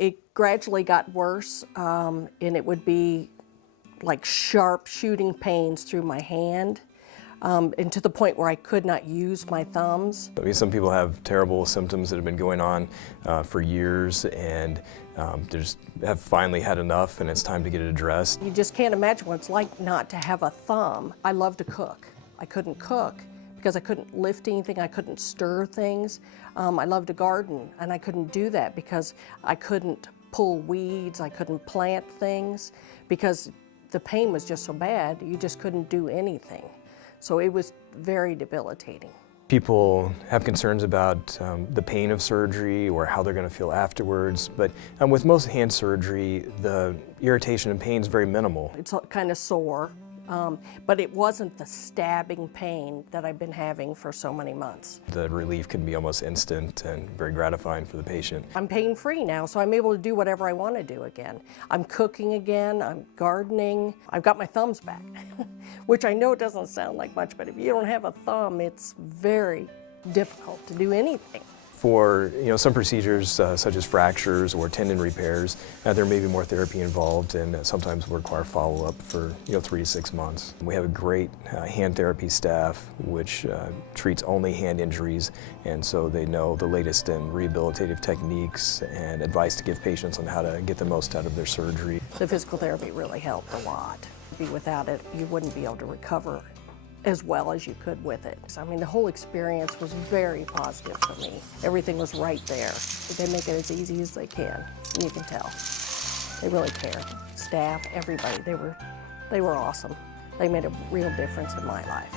It gradually got worse, and it would be like sharp shooting pains through my hand, and to the point where I could not use my thumbs. I mean, some people have terrible symptoms that have been going on for years, and they just have finally had enough, and it's time to get it addressed. You just can't imagine what it's like not to have a thumb. I love to cook. I couldn't cook because I couldn't lift anything, I couldn't stir things. I love to garden, and I couldn't do that because I couldn't pull weeds, I couldn't plant things, because the pain was just so bad, you just couldn't do anything. So it was very debilitating. People have concerns about the pain of surgery or how they're going to feel afterwards, but with most hand surgery, the irritation and pain is very minimal. It's kind of sore, but it wasn't the stabbing pain that I've been having for so many months. The relief can be almost instant and very gratifying for the patient. I'm pain-free now, so I'm able to do whatever I want to do again. I'm cooking again, I'm gardening, I've got my thumbs back, which I know doesn't sound like much, but if you don't have a thumb, it's very difficult to do anything. For some procedures such as fractures or tendon repairs, there may be more therapy involved, and sometimes will require follow-up for 3 to 6 months. We have a great hand therapy staff which treats only hand injuries, and so they know the latest in rehabilitative techniques and advice to give patients on how to get the most out of their surgery. The physical therapy really helped a lot. Without it, you wouldn't be able to recover as well as you could with it. I mean, the whole experience was very positive for me. Everything was right there. They make it as easy as they can. You can tell. They really care. Staff, everybody, they were awesome. They made a real difference in my life.